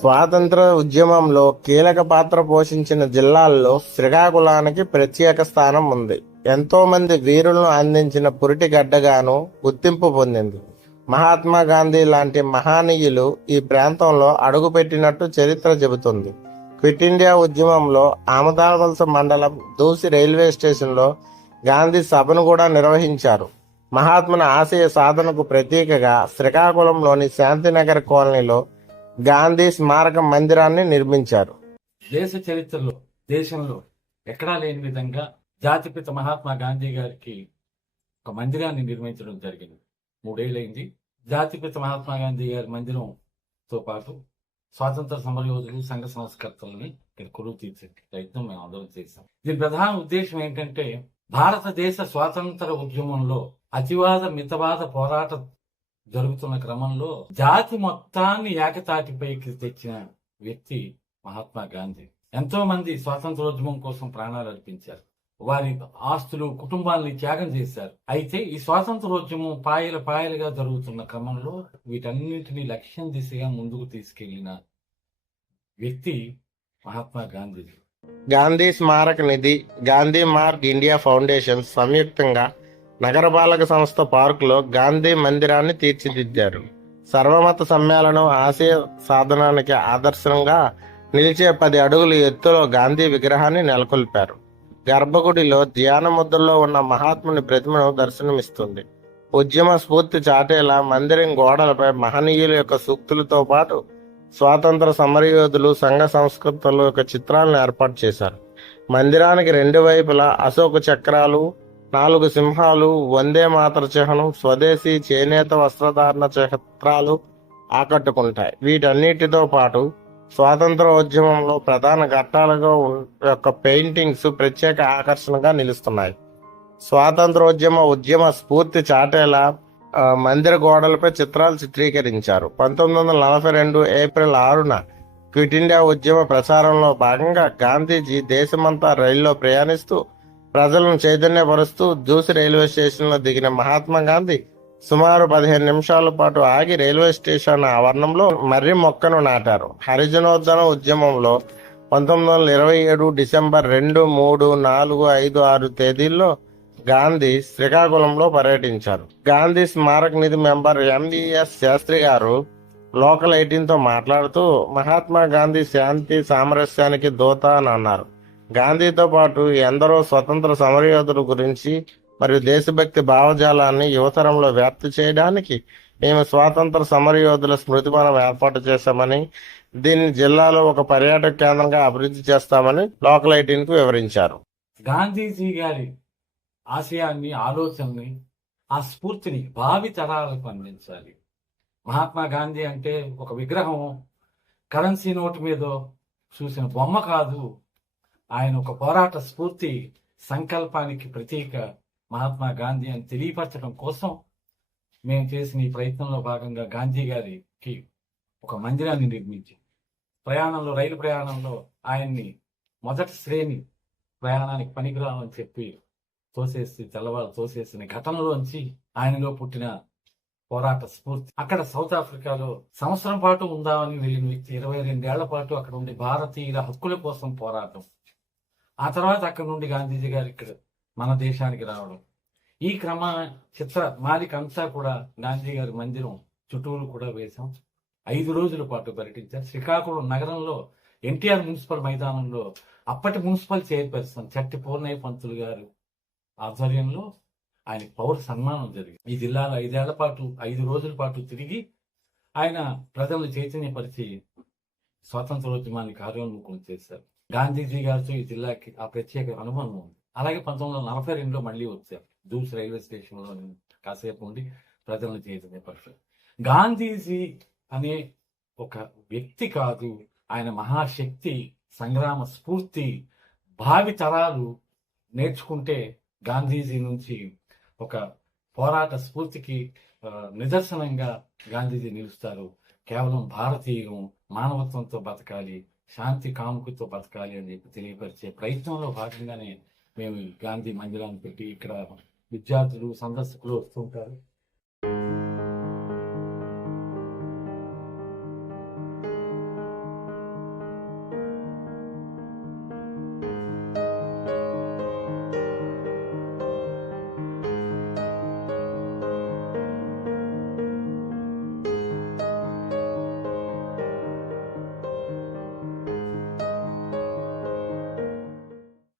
స్వాతంత్ర ఉద్యమంలో కీలక పాత్ర పోషించిన జిల్లాల్లో శ్రీకాకుళానికి ప్రత్యేక స్థానం ఉంది. ఎంతో మంది వీరులను అందించిన పురిటిగడ్డగాను గుర్తింపు పొందింది. మహాత్మా గాంధీ లాంటి మహానీయులు ఈ ప్రాంతంలో అడుగుపెట్టినట్టు చరిత్ర చెబుతుంది. క్విట్ ఇండియా ఉద్యమంలో ఆమదావలస మండలం దూసి రైల్వే స్టేషన్లో గాంధీ సభను కూడా నిర్వహించారు. మహాత్మన ఆశయ సాధనకు ప్రతీకగా శ్రీకాకుళంలోని శాంతినగర్ కాలనీలో గాంధీ స్మారక మందిరాన్ని నిర్మించారు. దేశ చరిత్రలో దేశంలో ఎక్కడా లేని విధంగా జాతిపిత మహాత్మా గాంధీ గారికి ఒక మందిరాన్ని నిర్మించడం జరిగింది. మూడేళ్ళైంది జాతిపిత మహాత్మా గాంధీ గారి మందిరంతో పాటు స్వాతంత్ర సమరయోధులు సంఘ సంస్కర్తలని ఇక్కడ కొలువు తీర్చే ప్రయత్నం మేము అందరం చేశాం. దీని ప్రధాన ఉద్దేశం ఏంటంటే భారతదేశ స్వాతంత్ర ఉద్యమంలో అతివాద మితవాద పోరాటం జరుగుతున్న క్రమంలో జాతి మొత్తాన్ని ఏకతాటిపైకి తెచ్చిన వ్యక్తి మహాత్మా గాంధీ. ఎంతో మంది స్వాతంత్రోద్యమం కోసం ప్రాణాలు అర్పించారు. వారి ఆస్తులు కుటుంబాల్ని త్యాగం చేశారు. అయితే ఈ స్వాతంత్రోద్యమం పాయల పాయలుగా జరుగుతున్న క్రమంలో వీటన్నింటినీ లక్ష్యం దిశగా ముందుకు తీసుకెళ్ళిన వ్యక్తి మహాత్మా గాంధీ గాంధీ స్మారక నిధి గాంధీ మార్గ్ ఇండియా ఫౌండేషన్ సంయుక్తంగా నగరపాలక సంస్థ పార్కులో గాంధీ మందిరాన్ని తీర్చిదిద్దారు. సర్వమత సమ్మేళనం ఆశయ సాధనానికి ఆదర్శంగా నిలిచే పది అడుగుల ఎత్తులో గాంధీ విగ్రహాన్ని నెలకొల్పారు. గర్భగుడిలో ధ్యాన ముద్రలో ఉన్న మహాత్ముని ప్రతిమను దర్శనమిస్తుంది. ఉద్యమ స్ఫూర్తి చాటేలా మందిరం గోడలపై మహనీయుల యొక్క సూక్తులతో పాటు స్వాతంత్ర సమరయోధులు సంఘ సంస్కృతుల యొక్క చిత్రాలను ఏర్పాటు చేశారు. మందిరానికి రెండు వైపులా అశోక చక్రాలు నాలుగు సింహాలు వందే మాతర చిహ్నం స్వదేశీ చేనేత వస్త్రధారణ చిత్రాలు ఆకట్టుకుంటాయి. వీటన్నిటితో పాటు స్వాతంత్ర ఉద్యమంలో ప్రధాన ఘట్టాలుగా యొక్క పెయింటింగ్స్ ప్రత్యేక ఆకర్షణగా నిలుస్తున్నాయి. స్వాతంత్రోద్యమ ఉద్యమ స్ఫూర్తి చాటేలా మందిర గోడలపై చిత్రాలు చిత్రీకరించారు. పంతొమ్మిది వందల నలభై రెండు ఏప్రిల్ ఆరున క్విట్ ఇండియా ఉద్యమ ప్రచారంలో భాగంగా గాంధీజీ దేశమంతా రైల్లో ప్రయాణిస్తూ ప్రజలను చైతన్యపరుస్తూ దూసి రైల్వే స్టేషన్లో దిగిన మహాత్మా గాంధీ సుమారు పదిహేను నిమిషాల పాటు ఆగి రైల్వే స్టేషన్ ఆవరణంలో మర్రి మొక్కను నాటారు. హరిజనోద్ధరణ ఉద్యమంలో పంతొమ్మిది వందల ఇరవై ఏడు డిసెంబర్ రెండు మూడు నాలుగు ఐదు ఆరు తేదీల్లో గాంధీ శ్రీకాకుళంలో పర్యటించారు. గాంధీ స్మారక నిధి మెంబర్ ఎంవిఎస్ శాస్త్రి గారు లోకల్ ఎయిటీన్తో మాట్లాడుతూ మహాత్మా గాంధీ శాంతి సామరస్యానికి దోత అని అన్నారు. గాంధీతో పాటు ఎందరో స్వతంత్ర సమరయోధుల గురించి మరియు దేశభక్తి భావజాలాన్ని యువతరంలో వ్యాప్తి చేయడానికి మేము స్వాతంత్ర సమరయోధుల స్మృతివనం ఏర్పాటు చేశామని దీన్ని జిల్లాలో ఒక పర్యాటక కేంద్రంగా అభివృద్ధి చేస్తామని లోకల్ ఎయిటీన్ వివరించారు. గాంధీజీ గారి ఆశయాన్ని ఆలోచనని ఆ స్ఫూర్తిని భావి తరాలకు అందించాలి. మహాత్మా గాంధీ అంటే ఒక విగ్రహం కరెన్సీ నోటు మీద చూసిన బొమ్మ కాదు. ఆయన ఒక పోరాట స్ఫూర్తి సంకల్పానికి ప్రతీక మహాత్మా గాంధీ అని తెలియపరచడం కోసం మేము చేసిన ఈ ప్రయత్నంలో భాగంగా గాంధీ గారికి ఒక మందిరాన్ని నిర్మించి. ప్రయాణంలో రైలు ప్రయాణంలో ఆయన్ని మొదటి శ్రేణి ప్రయాణానికి పనికిరామని చెప్పి తోసేసి తెల్లవారు తోసేసిన ఘటనలోంచి ఆయనలో పుట్టిన పోరాట స్ఫూర్తి. అక్కడ సౌత్ ఆఫ్రికాలో సంవత్సరం పాటు ఉందామని వెళ్ళిన వ్యక్తి ఇరవై రెండేళ్ళ పాటు అక్కడ ఉండే భారతీయుల హక్కుల కోసం పోరాటం. ఆ తర్వాత అక్కడ నుండి గాంధీజీ గారు ఇక్కడ మన దేశానికి రావడం. ఈ క్రమ చిత్ర మాలిక అంతా కూడా గాంధీ గారి మందిరం చుట్టూరు కూడా వేశాం. ఐదు రోజుల పాటు పర్యటించారు. శ్రీకాకుళం నగరంలో ఎన్టీఆర్ మున్సిపల్ మైదానంలో అప్పటి మున్సిపల్ చైర్పర్సన్ చట్టి పూర్ణయ్య పంతులు గారు ఆధ్వర్యంలో ఆయన పౌర సన్మానం జరిగింది. ఈ జిల్లాలో ఐదేళ్ళ పాటు ఐదు రోజుల పాటు తిరిగి ఆయన ప్రజలను చైతన్యపరిచి స్వాతంత్రోద్యమాన్ని కార్యోన్ముఖం చేశారు. గాంధీజీ గారితో ఈ జిల్లాకి ఆ ప్రత్యేక అనుబంధం ఉంది. అలాగే పంతొమ్మిది వందల నలభై రెండులో మళ్ళీ వచ్చారు దూస్ రైల్వే స్టేషన్లో కాసేపు ఉండి ప్రజలను చైతన్యపరిచారు గాంధీజీ అనే ఒక వ్యక్తి కాదు ఆయన మహాశక్తి సంగ్రామ స్ఫూర్తి భావి తరాలు నేర్చుకుంటే గాంధీజీ నుంచి ఒక పోరాట స్ఫూర్తికి నిదర్శనంగా గాంధీజీ నిలుస్తారు. కేవలం భారతీయం మానవత్వంతో బతకాలి శాంతి కాముకతో బతకాలి అని చెప్పి తెలియపరిచే ప్రయత్నంలో భాగంగానే మేము గాంధీ మందిరాన్ని పెట్టి ఇక్కడ విద్యార్థులు సందర్శకులు వస్తుంటారు